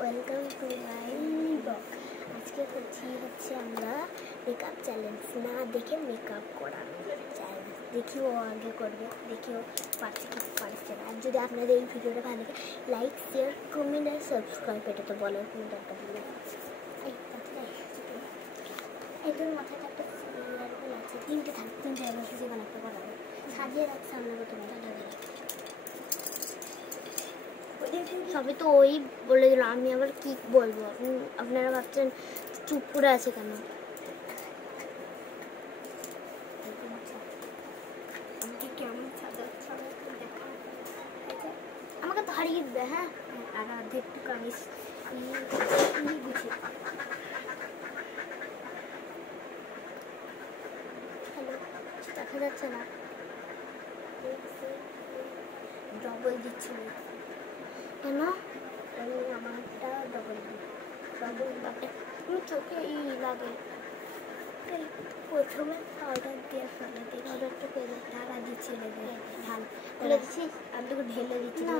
Welcome to my blog. আজকে হচ্ছে আমরা মেকআপ চ্যালেঞ্জ, না দেখে মেকআপ করানো চ্যালেঞ্জ। দেখি ও আগে করবে, দেখি ও পারছে কি পারছে না। আর যদি আপনাদের এই ভিডিওটা ভালো লাগে, লাইক, শেয়ার, কমেন্ট আর সাবস্ক্রাইব, এটা তো বলার কোনো দরকার নেই। একদম মাথায় একটা সিরিয়াল আছে, তিনটে এমার্জেন্সি বানাতে করাবে, সাজিয়ে রাখছে আমরা প্রথমে। সবই তো ওই বলে দিল, আমি আবার কি বলবো? আপনারা ভাবছেন চুপ করে আছে কেন? আমাকে কেমন আমাকে তো হারিয়ে দেবে। হ্যাঁ, আর অর্ধেকটুকু আমি বুঝি। হ্যালো, দেখা যাচ্ছে না, ডবল দিচ্ছি কেন? আমি আমারটা ডবল চোখে লাগে। প্রথমে পাউডার দিয়ে ফেলে দিই, পাউডারটা পেলে ঢাকা দিচ্ছি, ঢেলে দিচ্ছি, আমি তোকে ঢেলে দিচ্ছি না।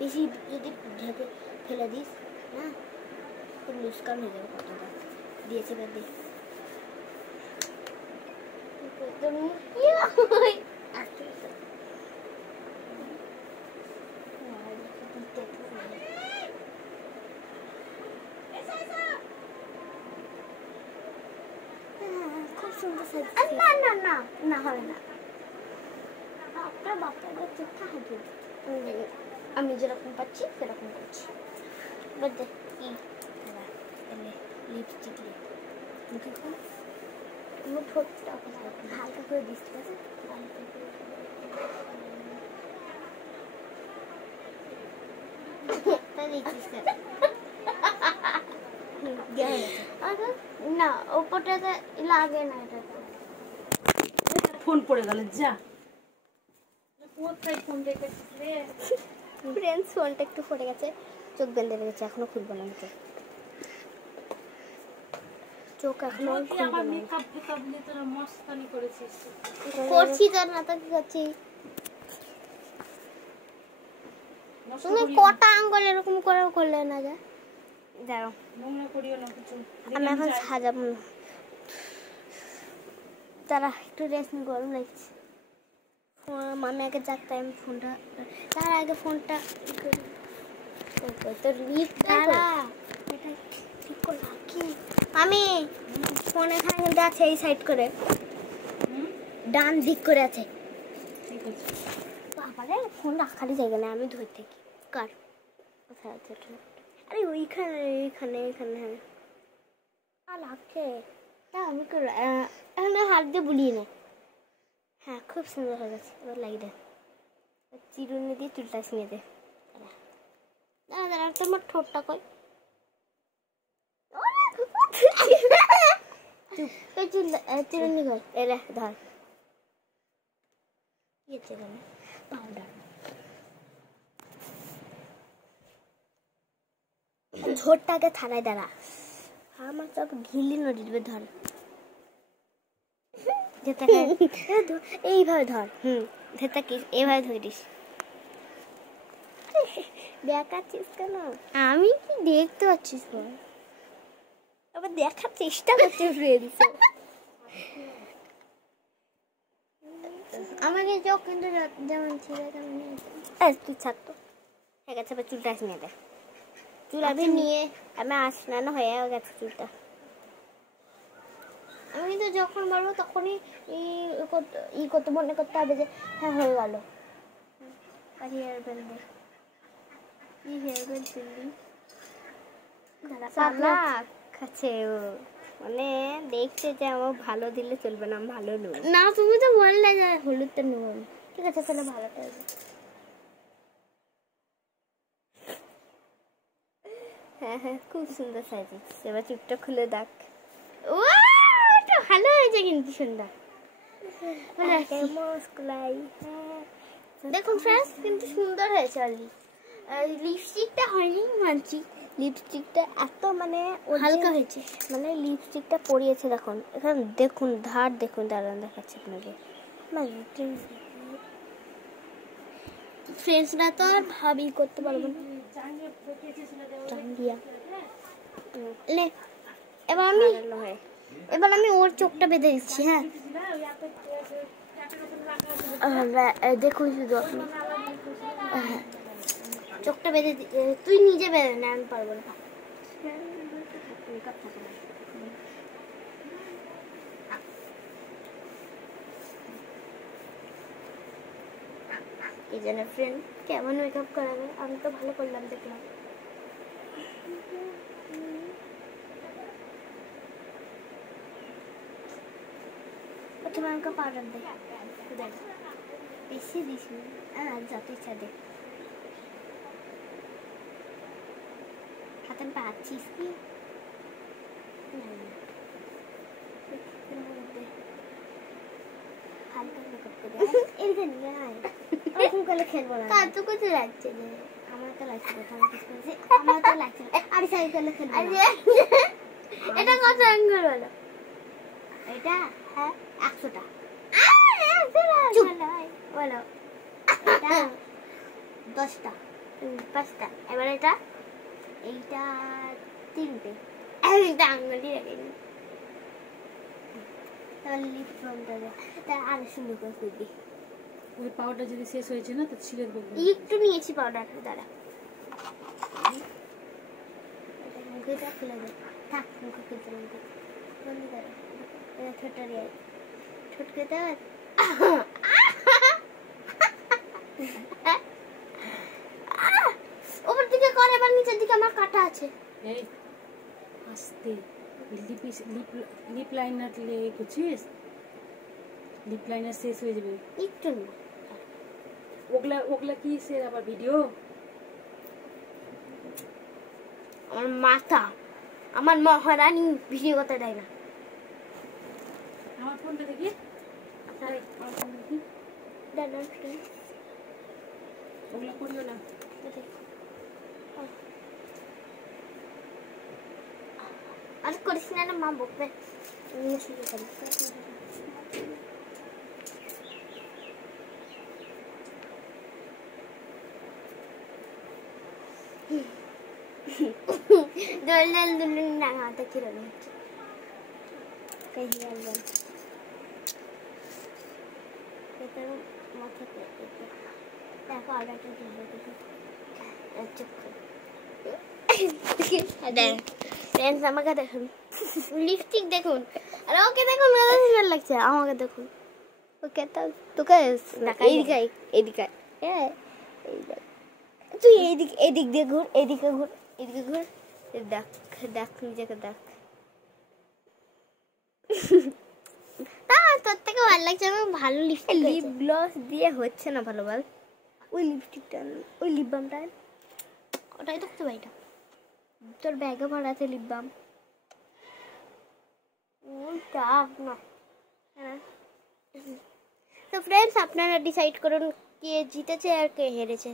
বেশি যদি ঢেকে ফেলে দিস না, খুব লুস্কান হয়ে যাবে। কতটা দিয়েছি এবার দিই। খুব সুন্দর সাজিয়েছি। না না না না, হবে না। আপনার বাপের চোখটা হাঁটিয়ে দিচ্ছি, আমি যেরকম পাচ্ছি সেরকম করছি। এবার দেখ কি লিপস্টিক মুখে আমার ঠোঁটটা হালকা করে দিস, ঠিক আছে? না, ওপরটাতে লাগে না। এটা ফোন পড়ে গেল, যা কোথায় ফোন রেখেছিস রে? ফ্রেন্ডস, ফোনটা একটু পড়ে গেছে, চোখ বেঁধে রেখেছে, এখনো খুলবো না। চোখ এখনো আবার মেকআপ ফেকআপ নিয়ে তোরা মস্তানি করেছিস। করছি তো না, তো কি করছি? তুমি কটা আঙ্গুল এরকম করে করলে না? যা দাঁড়াও, নোংরা করিও না কিছু। আমি এখন সাজাবো না, তারা একটু রেস্ট নিয়ে, গরম লাগছে। মামি আগে যাক, তাই আমি ফোনটা, তার আগে ফোনটা তোর লিপ দাঁড়া, এটা ঠিক করে রাখি। আমি ফোন এখানে কিন্তু আছে, এই সাইড করে, ডান দিক করে আছে। ঠিক আছে, বাবারে ফোন রাখারই জায়গা না, আমি ধরতে কি কার কোথায় আছে? আরে ওইখানে, এইখানে এখানে। হ্যাঁ, আর লাগছে তা আমি এখানে হাত দিয়ে বুলিয়ে নে। হ্যাঁ, খুব সুন্দর হয়ে গেছে। এবার লাগিয়ে দে, চিরুনি দিয়ে চুলটা ছিঁড়ে দে। দাঁড়া দাঁড়া, তোমার ঠোঁটটা কই? চিরুনি কই? এলে ধর, কি হচ্ছে এখানে? পাউডার। ঝোরটাকে থানায় দাঁড়া, আমার সব ঘিলি নড়িবে। ধর, এইভাবে ধর। কি এইভাবে ধরিস? দেখাচ্ছিস কেন? আমি কি দেখতে পাচ্ছিস? আবার দেখার চেষ্টা করছি ফ্রেন্ডস। আমাকে চোখ কিন্তু যেমন ছিল তেমন তুই ছাড় তো। ঠিক আছে, এবার চুলটা নিয়ে দে। চুল আমি নিয়ে আমি আসনানো হয়ে গেছে চুলটা। আমি কিন্তু যখন বলবো তখনই ই করতে মনে করতে হবে যে হ্যাঁ হয়ে গেল। আর হেয়ার বেল দে, কি হেয়ার বেল চুললি খাচ্ছে ও, মানে দেখছে যে আমার ভালো দিলে চলবে না, আমি ভালো নেব না। তুমি তো বললে যে হলুদটা নেব। ঠিক আছে, তাহলে ভালোটা হবে। হ্যাঁ হ্যাঁ, খুব সুন্দর সাজিস। এবার চুপটা খুলে দেখ। ও, এটা ভালো হয়েছে কিন্তু, সুন্দর। দেখুন ফ্রেন্ডস, কিন্তু সুন্দর হয়েছে। লিপস্টিকটা হয়নি মানছি, লিপস্টিকটা এত মানে হালকা হয়েছে, মানে লিপস্টিকটা পরিয়েছে। দেখুন এখানে, দেখুন ধার, দেখুন দাঁড়ান দেখাচ্ছি আপনাকে। ফ্রেন্ডসরা তো আর ভাবি করতে পারবো না। চাঙ্গিয়া লে এবার আমি ওর চোখটা বেঁধে দিচ্ছি। হ্যাঁ দেখুন শুধু আপনি চোখটা বেঁধে তুই নিজে বেঁধে না, আমি পারবো না। এই জন্য ফ্রেন্ড কেমন মেকআপ করাবে, আমি তো ভালো করলাম দেখলাম। প্রথমে আমাকে পাউডার দে, বেশি দিস না, যত ইচ্ছা দে। হাতে পাচ্ছিস কি হালকা মেকআপ করে এদিকে নিয়ে আয়। ওরকম করে খেলবো না, তার তো কিছু লাগছে যে আমার তো লাগছে, আমার তো লাগছে। আরে সাইকেলে খেলবো। এটা কত আঙ্গুর হলো? এটা হ্যাঁ 100টা। বলো এটা 10টা 5টা। এবার এটা এইটা 3টে। এইটা আঙ্গুলি রেখে তাহলে লিপ বামটা দে, তা আরো সুন্দর করে করবি। ওই পাউডার যদি শেষ হয়েছে না তো ছিঁড়ে দেবো। একটু নিয়েছি পাউডার, দাঁড়া মুখেটা খুলে দে। থাক মুখে খুলতে মুখে বন্ধ করে ছোটটা দিয়ে ছোটকে দে। ওপর দিকে করে, এবার নিচের দিকে আমার কাটা আছে। এই আস্তে লিপ লাইনার করছিস, লিপ লাইনার শেষ হয়ে যাবে। একটু ওগুলা কি সে আবার ভিডিও? আমার মাথা, আমার মহারানী ভিডিও করতে দেয় না। আমার ফোনটা দেখি, আমার ফোন দেখি। দাদা ওগুলা করিও না। আর করিস না, মা বকবে। দোল দোল দুলুন না হাতে কিরকম হচ্ছে মাথাতে দেখো আলাদা আমাকে দেখুন, লিপস্টিক দেখুন, আর ওকে দেখুন সুন্দর লাগছে। আমাকে দেখুন, ওকে তোকে এদিকে তুই এদিক দিয়ে ঘুর, এদিকে ঘুর, এদিকে ঘুর, দেখ দেখ নিজেকে দেখ। তোর থেকে ভালো লাগছে। আমি ভালো লিপস্টিক, লিপ গ্লস দিয়ে হচ্ছে না ভালো, বল ওই লিপস্টিকটা, ওই লিপ বামটা ওটাই দেখতে পাই না। তোর ব্যাগে ভরা আছে লিপ বাম। তো ফ্রেন্ডস আপনারা ডিসাইড করুন কে জিতেছে আর কে হেরেছে।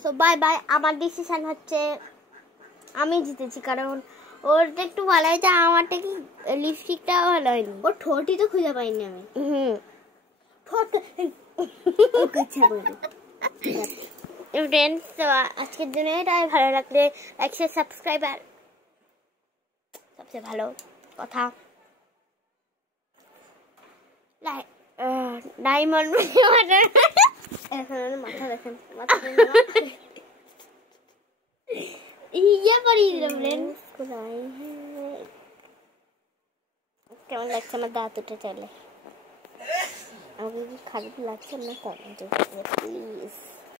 So bye bye. আমার ডিসিশন হচ্ছে আমি জিতেছি, কারণ ওরটা একটু ভালো হয়েছে, আমারটা কি লিপস্টিকটা ভালো হয়নি। ওর ঠোঁটই তো খুঁজে পাইনি আমি। ঠোঁট ফ্রেন্ডস আজকের জন্য এটাই। ভালো লাগলে লাইক শেয়ার সাবস্ক্রাইব, আর সবচেয়ে ভালো কথা ডায়মন্ড এখন মাথা দেখেন, ইয়ে করি দিলাম ফ্রেন্ডস। কেমন লাগছে আমার দাঁত উঠে চলে? আমাকে কি খারাপ লাগছে না? প্লিজ